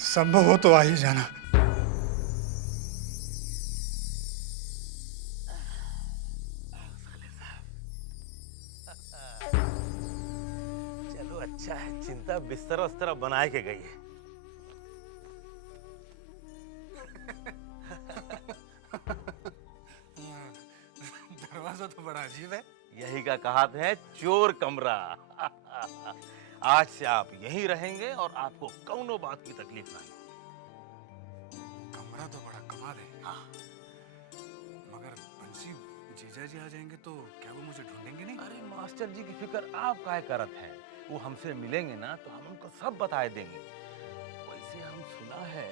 संभव हो तो आ ही जाना। चलो अच्छा है, चिंता बिस्तर उस्तर बनाए के गई है। दरवाजा तो बड़ा अजीब है। यही का कहा है, चोर कमरा। आज से आप यहीं रहेंगे और आपको कौनो बात की तकलीफ नहीं। कमरा तो बड़ा कमाल है। हाँ। मगर बंसी, जीजा जी आ जाएंगे तो क्या वो मुझे ढूंढेंगे नहीं? अरे मास्टर जी की फिक्र आप काहे करत हैं? वो हमसे मिलेंगे ना तो हम उनको सब बता देंगे। वैसे हम सुना है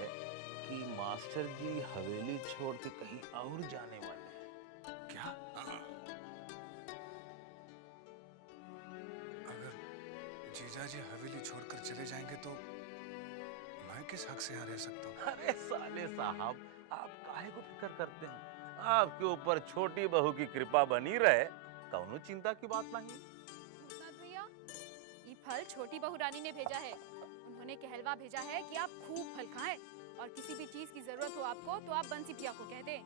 कि मास्टर जी हवेली छोड़ के कहीं और जाने वाले हैं। क्या? अगर जीजा जी हवेली छोड़कर चले जाएंगे तो मैं किस हक से यहाँ रह सकता हूँ? अरे साले साहब, आप काहे को फिक्र करते हैं? आपके ऊपर छोटी बहू की कृपा बनी रहे, कौनो चिंता की बात नहीं। भूतनाथ भैया, ये फल छोटी बहू रानी ने भेजा है। उन्होंने कहलवा भेजा है कि आप खूब फल खाएं और किसी भी चीज की जरूरत हो आपको तो आप बंसी भैया को कह दें।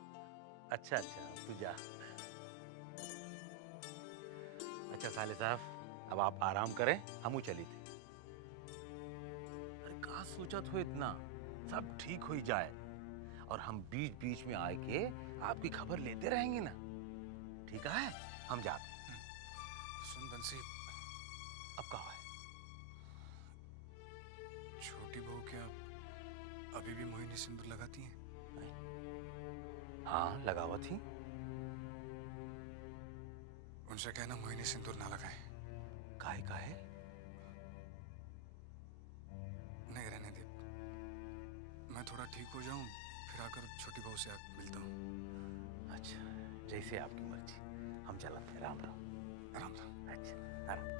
अच्छा अच्छा, तू जा। अच्छा साले साहब, अब आप आराम करें, हमू चली थे। अरे कहाँ सोचत हो इतना? सब ठीक हो ही जाए और हम बीच बीच में आए के आपकी खबर लेते रहेंगे ना। ठीक है, हम जाते हैं। सुन बंसी, अब कहा है? छोटी बहू क्या अभी भी मोहिनी सिंदूर लगाती हैं? हाँ, लगावा थी। उनसे कहना मोहिनी सिंदूर ना लगाए। काहे काहे? नहीं, रहने दे। मैं थोड़ा ठीक हो जाऊं फिर आकर छोटी बहू से मिलता हूँ। अच्छा, जैसे आपकी मर्जी। हम चलते हैं। राम राम। आराम से। अच्छा, आराम।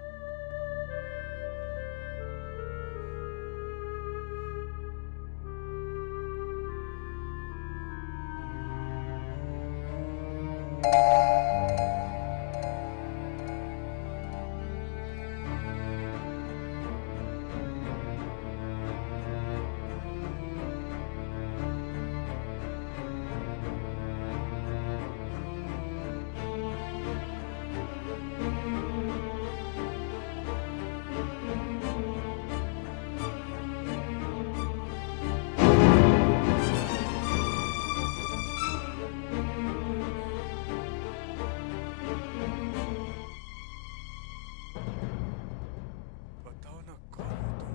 बताओ ना कौन हो तुम?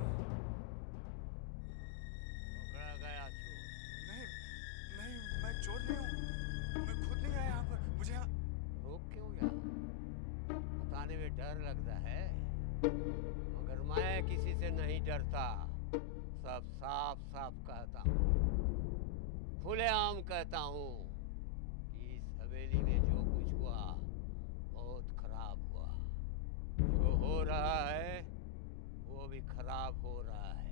पकड़ा गया चोर। नहीं, नहीं, मैं चोर नहीं हूँ। मैं खुद नहीं आया यहाँ पर। मुझे यहाँ रोक क्यों गया? बताने में डर लगता है, मगर मैं किसी से नहीं डरता। सब साफ साफ कहता हूँ, खुलेआम कहता हूँ कि इस हवेली में जो कुछ हुआ बहुत खराब हुआ। जो हो रहा है वो भी खराब हो रहा है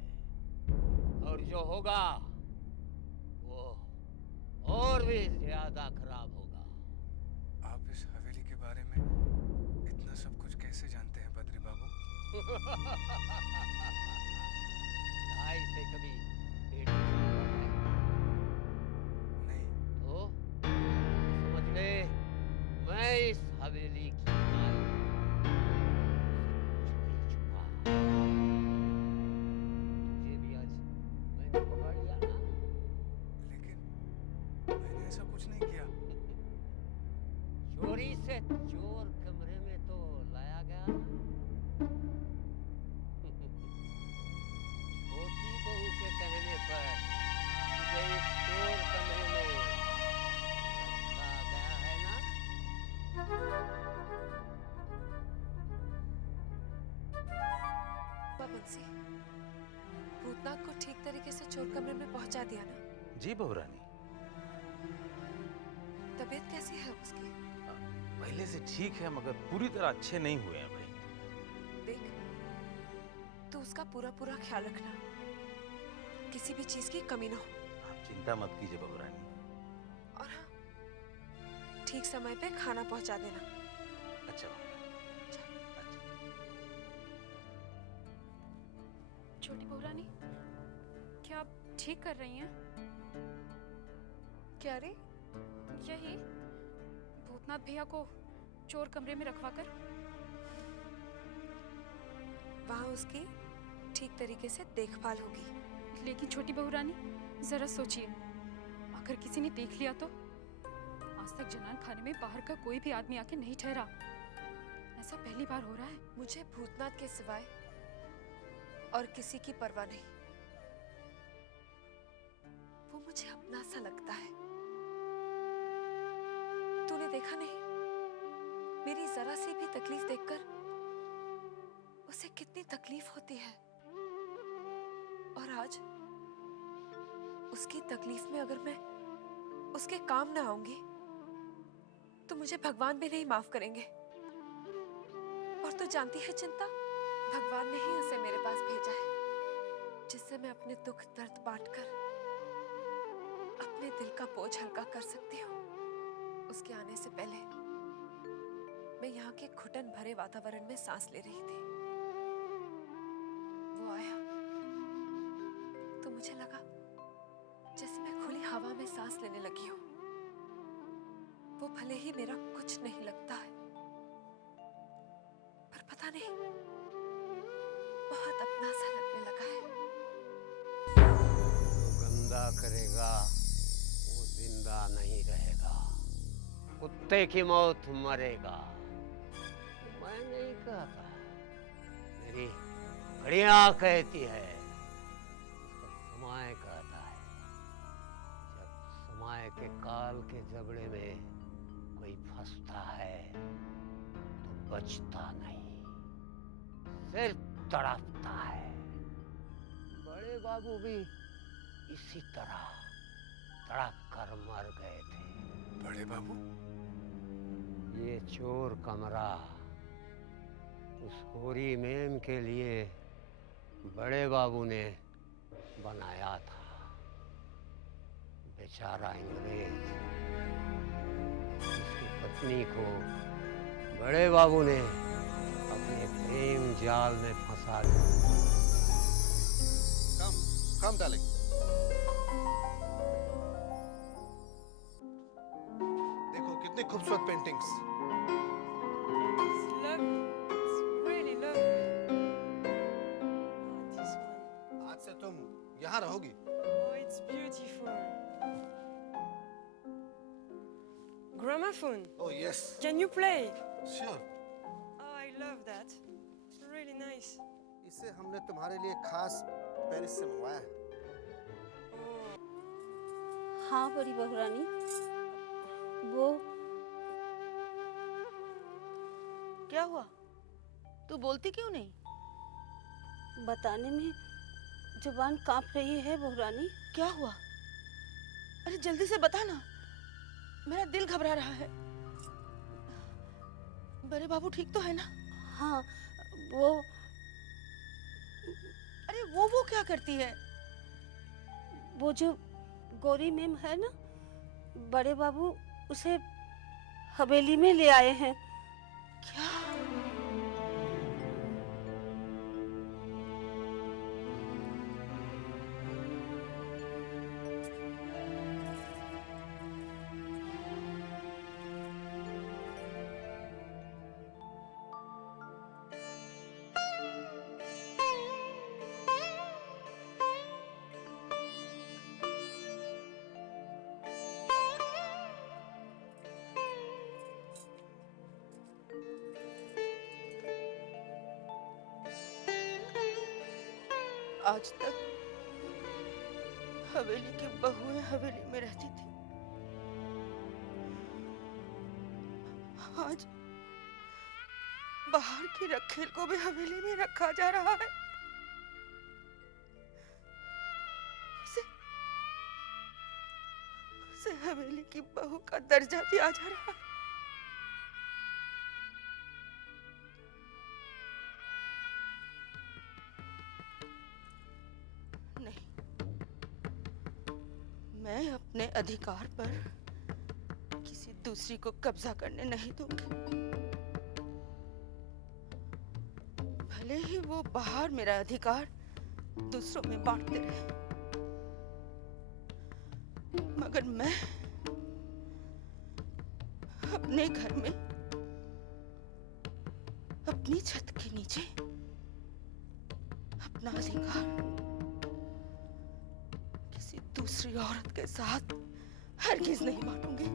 और जो होगा वो और भी ज्यादा खराब होगा। आप इस हवेली के बारे में इतना सब कुछ कैसे जानते हैं बद्री बाबू? ढाई से कभी पेट में है? नहीं। तो समझ ले, मैं इस हवेली की माई हूँ। कुछ नहीं छुपा। तुझे भी आज मैंने पकड़ लिया ना। लेकिन मैंने ऐसा कुछ नहीं किया। चोरी से चोर कमरे में तो लाया गया ना। छोटी बहू के कहने पर तुझे इस चोर कमरे में रखा गया है ना। बंसी, भूतनाथ को ठीक तरीके से चोर कमरे में पहुंचा दिया ना? जी बहू रानी। तबीयत कैसी है उसकी? पहले से ठीक है, मगर पूरी तरह अच्छे नहीं हुए हैं भाई। देख, तू उसका पूरा पूरा ख्याल रखना, किसी भी चीज की कमी ना हो। आप चिंता मत कीजिए बहू रानी। और हाँ, ठीक समय पे खाना पहुंचा देना। अच्छा बहू रानी। अच्छा। छोटी बहू रानी, क्या ठीक कर रही हैं? क्या रे? यही भूतनाथ भैया को चोर कमरे में रखवा कर। वहाँ उसकी ठीक तरीके से देखभाल होगी। लेकिन छोटी बहू रानी, जरा सोचिए, अगर किसी ने देख लिया तो? आज तक जनान खाने में बाहर का कोई भी आदमी आके नहीं ठहरा। ऐसा पहली बार हो रहा है। मुझे भूतनाथ के सिवाय और किसी की परवाह नहीं। वो मुझे अपना सा लगता है। तूने देखा नहीं, मेरी जरा सी भी तकलीफ देखकर उसे कितनी तकलीफ होती है। और आज उसकी तकलीफ में अगर मैं उसके काम ना आऊंगी तो मुझे भगवान भी नहीं माफ करेंगे। और तू जानती है चिंता, भगवान ने ही उसे मेरे पास भेजा है, जिससे मैं अपने दुख दर्द बांटकर अपने दिल का बोझ हल्का कर सकती हूँ। उसके आने से पहले मैं यहाँ के घुटन भरे वातावरण में सांस ले रही थी। वो आया तो मुझे लगा जैसे मैं खुली हवा में सांस लेने लगी हूँ। वो भले ही मेरा कुछ नहीं लगता है, पर पता नहीं बहुत अपना सा लगने लगा है। जो गंदा करेगा वो जिंदा नहीं रहेगा, कुत्ते की मौत मरेगा। मैं नहीं कहता, मेरी घड़ियां कहती है, इसका समय कहता है। जब समय के काल के जबड़े में कोई फंसता है तो बचता नहीं, सिर्फ तड़पता है। बड़े बाबू भी इसी तरह तड़प कर मर गए थे। बड़े बाबू? ये चोर कमरा उस होरी मेम के लिए बड़े बाबू ने बनाया था। बेचारा अंग्रेज, उसकी पत्नी को बड़े बाबू ने अपने प्रेम जाल में फंसा दिया। Come, darling. देखो कितनी खूबसूरत paintings. It's lovely. It's really lovely. Oh, this one. आज से तुम यहाँ रहोगी। Oh, it's beautiful. Gramophone. Oh yes, Can you play? sure. Oh, I love that. Really nice. इसे हमने तुम्हारे लिए खास पेरिस से मंगवाया है। हाँ बड़ी बहू रानी, वो क्या हुआ? तू बोलती क्यों नहीं? बताने में जुबान कांप रही है बहू रानी। क्या हुआ? अरे जल्दी से बता ना, मेरा दिल घबरा रहा है। बड़े बाबू ठीक तो है ना? हाँ, वो अरे वो क्या करती है? वो जो गौरी मैम है ना, बड़े बाबू उसे हवेली में ले आए हैं। क्या? आज तक हवेली की बहुएं हवेली में रहती थी, आज बाहर की रखेल को भी हवेली में रखा जा रहा है। उसे हवेली की बहू का दर्जा दिया जा रहा है। मैं अपने अधिकार पर किसी दूसरी को कब्जा करने नहीं दूंगी। भले ही वो बाहर मेरा अधिकार दूसरों में बांटते रहे, मगर मैं अपने घर में अपनी छत के नीचे अपना अधिकार किसी दूसरी औरत के साथ हरगिज नहीं बांटूंगी।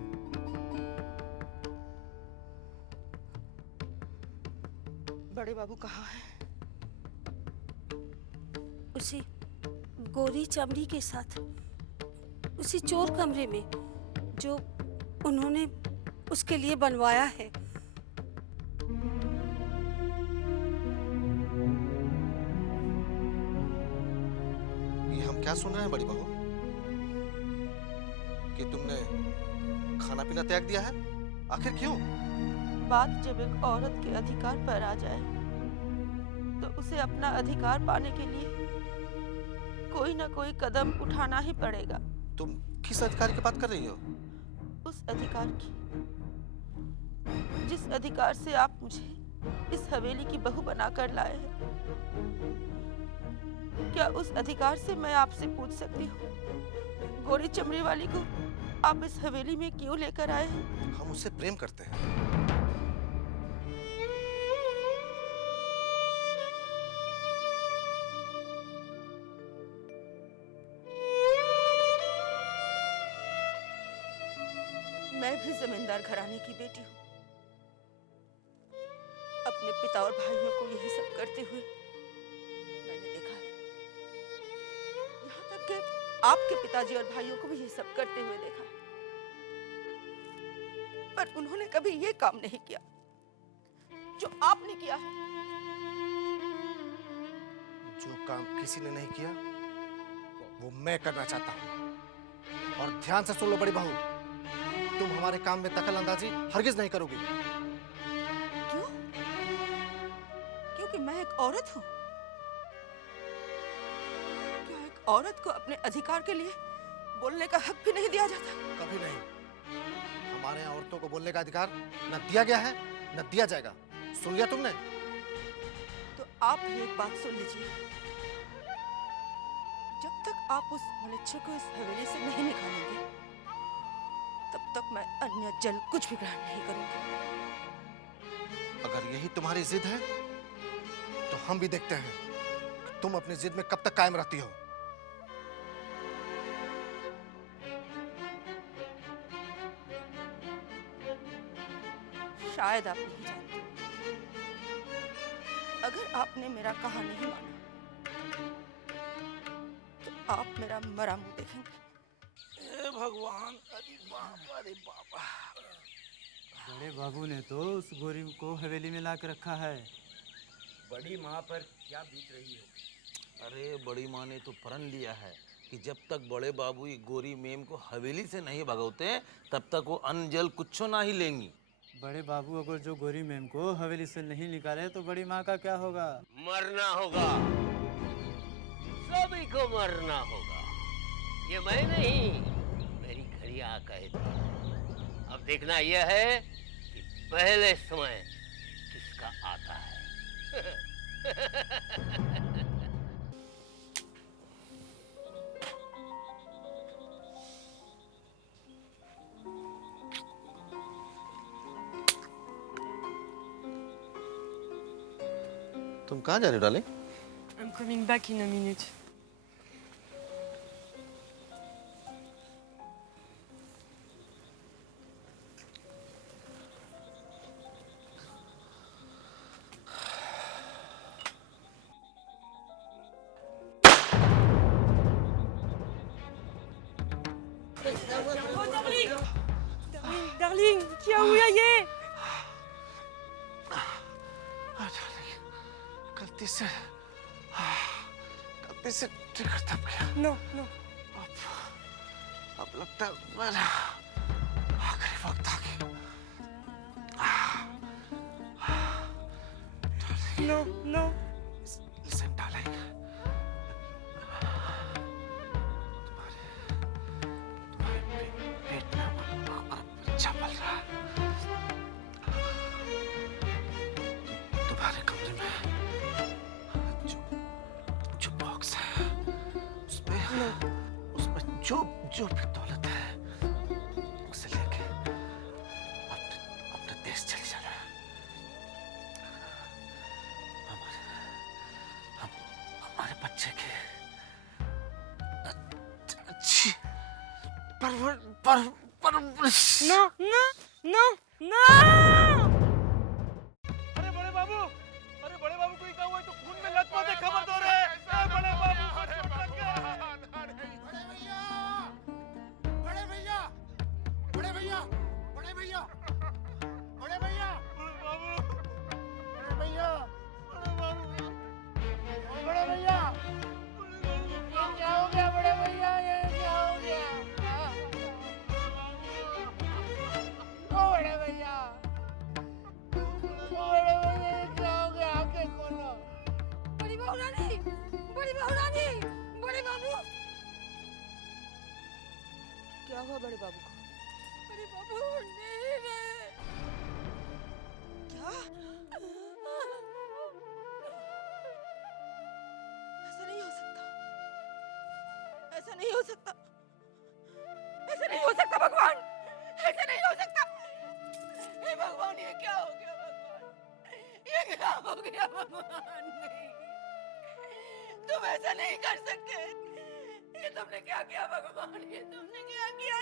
बड़े बाबू कहाँ हैं? उसी गोरी चमड़ी के साथ उसी चोर कमरे में जो उन्होंने उसके लिए बनवाया है। ये हम क्या सुन रहे हैं बड़ी बहू कि तुमने खाना पीना त्याग दिया है? आखिर क्यों? बात जब एक औरत के अधिकार पर आ जाए तो उसे अपना अधिकार पाने के लिए कोई ना कोई कदम उठाना ही पड़ेगा। तुम किस अधिकार की बात कर रही हो? उस अधिकार की जिस अधिकार से आप मुझे इस हवेली की बहू बनाकर लाए हैं। क्या उस अधिकार से मैं आपसे पूछ सकती हूँ, गोरी चमड़ी वाली को आप इस हवेली में क्यों लेकर आए हैं? हम उससे प्रेम करते हैं। मैं भी जमींदार घराने की बेटी हूँ। अपने पिता और भाइयों को यही सब करते हुए मैंने देखा है। यहाँ तक कि आपके पिताजी और भाइयों को भी ये सब करते हुए देखा है। पर उन्होंने कभी ये काम नहीं किया जो आपने किया है। जो काम किसी ने नहीं किया वो मैं करना चाहता हूँ। और ध्यान से सुन लो बड़ी बहू, तुम हमारे काम में दखल अंदाजी हरगिज नहीं करोगी। क्यों? क्योंकि मैं एक औरत हूँ। क्या एक औरत को अपने अधिकार के लिए बोलने का हक भी नहीं दिया जाता? कभी नहीं। हमारे यहाँ औरतों को बोलने का अधिकार न दिया गया है न दिया जाएगा। सुन लिया तुमने? तो आप भी एक बात सुन लीजिए। जब तक आप उस मलेच्छ को इस हवेली से नहीं निकालेंगे तब तक मैं अन्य जल कुछ भी ग्रहण नहीं करूंगी। अगर यही तुम्हारी जिद है तो हम भी देखते हैं कि तुम अपनी जिद में कब तक कायम रहती हो। शायद आप नहीं जानते। अगर आपने मेरा कहा नहीं माना तो आप मेरा मरा मुंह देखेंगे। हे भगवान, अरे बाबा, अरे बाबा। बड़े बाबू ने तो उस गोरी को हवेली में ला के रखा है। बड़ी माँ पर क्या बीत रही है? अरे बड़ी माँ ने तो प्रण लिया है कि जब तक बड़े बाबू ये गोरी मेम को हवेली से नहीं भगाते तब तक वो अन्न जल कुछ ना ही लेंगी। बड़े बाबू अगर जो गोरी मैम को हवेली से नहीं निकाले तो बड़ी माँ का क्या होगा? मरना होगा, सभी को मरना होगा। ये मैं नहीं, मेरी घड़ियां कहती। अब देखना यह है कि पहले समय किसका आता है। तुम कहाँ जा रहे हो darling? I'm coming back in a minute. Darling, क्या हुआ ये? गलती से ट्रिगर दब गया। No, no. अब लगता है मेरा आखिरी वक्त आ गया। No, no. Listen, darling. तुम्हारे पेट में बच्चा पल रहा है। तुम्हारे कमरे में जो बॉक्स है उसमें जो भी दौलत है No, no, no, no! अरे बड़े बाबू को क्या हुआ? तो खून में लथपथ है, खबर दो रे। बड़े बाबू को चोट लग गया। बड़े भैया, बड़े भैया, बड़े भैया, बड़े भैया, बाबू, बड़े भैया, बड़े बाबू, बड़े भैया, ये क्या हो गया बड़े भैया? ये क्या हो गया? ओ बड़े भैया, ये क्या हो गया? आंखें खोलो। बड़ी बहू रानी, बड़ी बहू रानी, बड़े बाबू। क्या हुआ बड़े बाबू को? बड़े बाबू नहीं रहे। क्या? ऐसा नहीं हो सकता, ऐसा नहीं हो सकता, ऐसा नहीं हो सकता भगवान, ऐसा नहीं हो सकता। हे भगवान, ये क्या हो गया भगवान? ये क्या हो गया भगवान? नहीं, तुम ऐसा नहीं कर सकते। ये तुमने क्या किया भगवान? ये तुमने क्या किया?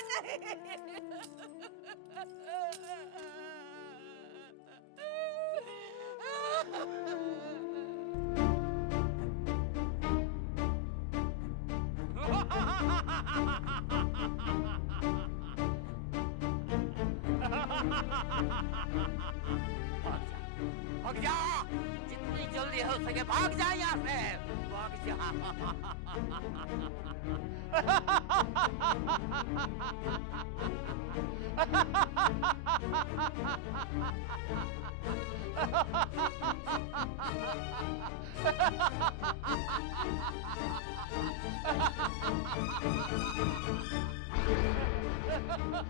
भाग जा, जितनी जल्दी हो सके भाग जा यहाँ से, भाग जा।